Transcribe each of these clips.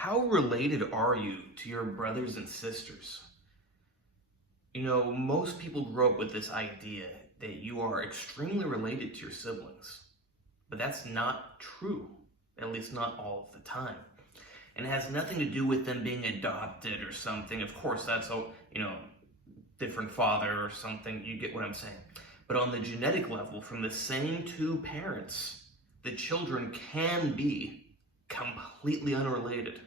How related are you to your brothers and sisters? You know, most people grow up with this idea that you are extremely related to your siblings, but that's not true, at least not all of the time. And it has nothing to do with them being adopted or something. Of course, that's a, different father or something. You get what I'm saying. But on the genetic level, from the same two parents, the children can be completely unrelated.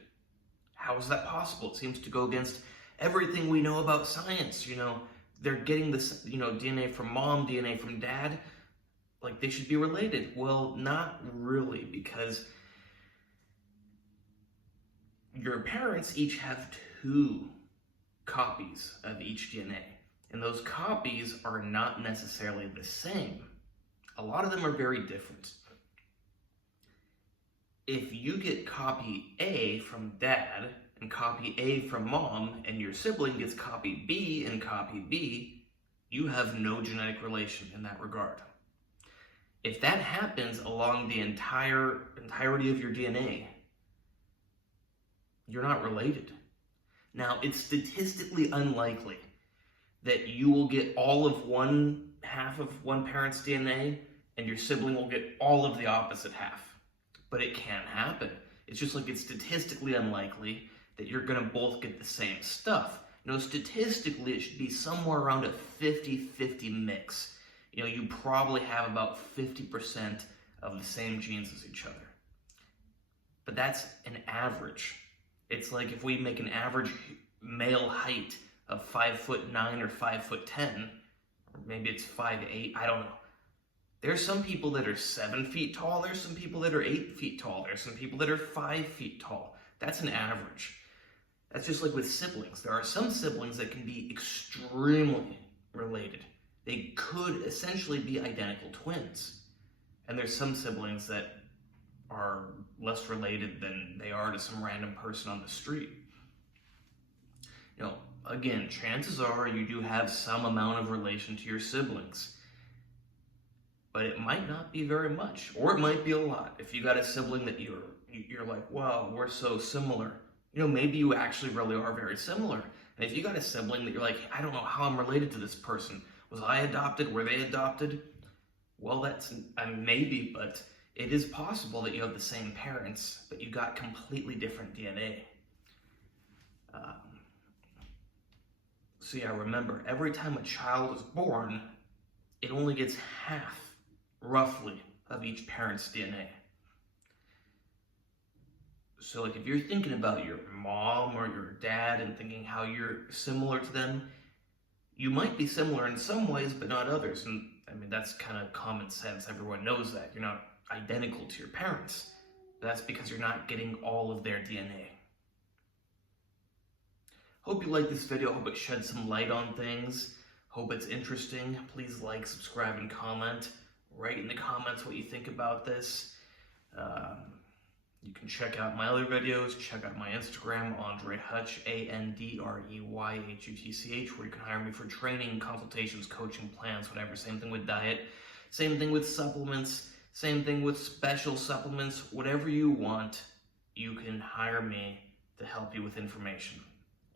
How is that possible? It seems to go against everything we know about science. They're getting this, DNA from mom, DNA from dad. Like, they should be related. Well, not really, because your parents each have two copies of each DNA, and those copies are not necessarily the same. A lot of them are very different. If you get copy A from dad and copy A from mom, and your sibling gets copy B and copy B, you have no genetic relation in that regard. If that happens along the entirety of your DNA, you're not related. Now, it's statistically unlikely that you will get all of one half of one parent's DNA and your sibling will get all of the opposite half. But it can happen. It's just like it's statistically unlikely that you're going to both get the same stuff. Statistically, it should be somewhere around a 50-50 mix. You probably have about 50% of the same genes as each other. But that's an average. It's like if we make an average male height of 5'9" or 5'10", or maybe it's 5'8", I don't know. There's some people that are 7 feet tall, there's some people that are 8 feet tall, there's some people that are 5 feet tall. That's an average. That's just like with siblings. There are some siblings that can be extremely related. They could essentially be identical twins. And there's some siblings that are less related than they are to some random person on the street. Again, chances are you do have some amount of relation to your siblings, but it might not be very much, or it might be a lot. If you got a sibling that you're like, wow, we're so similar, maybe you actually really are very similar. And if you got a sibling that you're like, I don't know how I'm related to this person. Was I adopted? Were they adopted? Well, that's maybe, but it is possible that you have the same parents, but you got completely different DNA. So yeah, remember, every time a child is born, it only gets half, roughly, of each parent's DNA. So like if you're thinking about your mom or your dad and thinking how you're similar to them, you might be similar in some ways, but not others. And that's kind of common sense. Everyone knows that. You're not identical to your parents. That's because you're not getting all of their DNA. Hope you like this video. Hope it sheds some light on things. Hope it's interesting. Please like, subscribe, and comment. Write in the comments what you think about this. You can check out my other videos. Check out my Instagram, AndreyHutch, AndreyHutch, where you can hire me for training, consultations, coaching, plans, whatever. Same thing with diet. Same thing with supplements. Same thing with special supplements. Whatever you want, you can hire me to help you with information.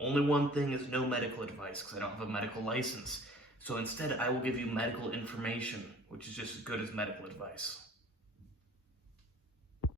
Only one thing is no medical advice, because I don't have a medical license. So instead, I will give you medical information, which is just as good as medical advice.